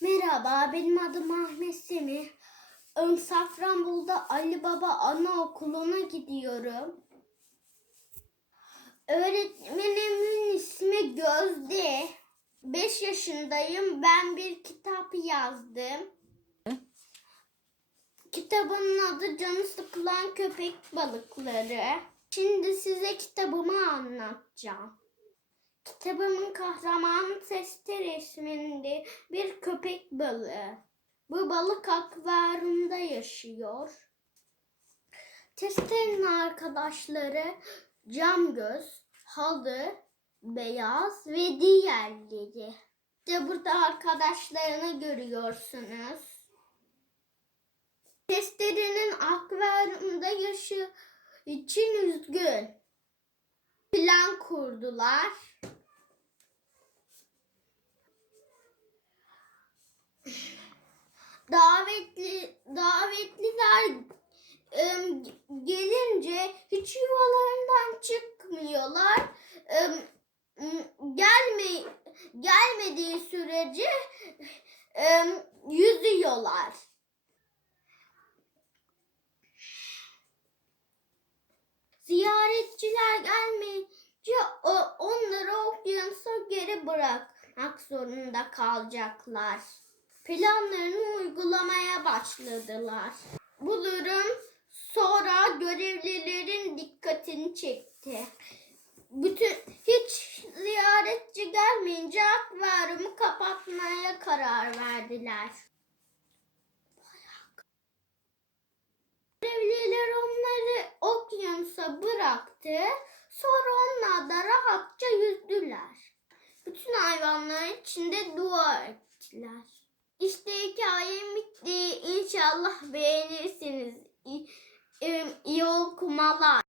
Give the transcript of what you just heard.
Merhaba, benim adım Ahmet Semih. Ön Safranbolu'da Ali Baba Anaokulu'na gidiyorum. Öğretmenimin ismi Gözde. 5 yaşındayım. Ben bir kitap yazdım. Kitabın adı Canı Sıkılan Köpek Balıkları. Şimdi size kitabımı anlatacağım. Kitabımın kahramanı Testere isminde bir köpek balığı. Bu balık akvaryumda yaşıyor. Testere'nin arkadaşları cam göz, halı, beyaz ve diğerleri. İşte burada arkadaşlarını görüyorsunuz. Testere'nin akvaryumda yaşı için üzgün. Plan kurdular. Davetli davetliler em, gelince hiç yuvalarından çıkmıyorlar. M, gelme gelmediği sürece em, yüzüyorlar. Ziyaretçiler gelmeyince onları okyanusa geri bırakmak zorunda kalacaklar planlarını uygulamaya başladılar. Bu durum sonra görevlilerin dikkatini çekti. Bütün hiç ziyaretçi gelmeyince akvaryumu kapatmaya karar verdiler. Görevliler onları okyanusa bıraktı. Sonra onlar da rahatça yüzdüler. Bütün hayvanlar içinde dua ettiler. İşte hikayem bitti. İnşallah beğenirsiniz. İyi, iyi okumalar.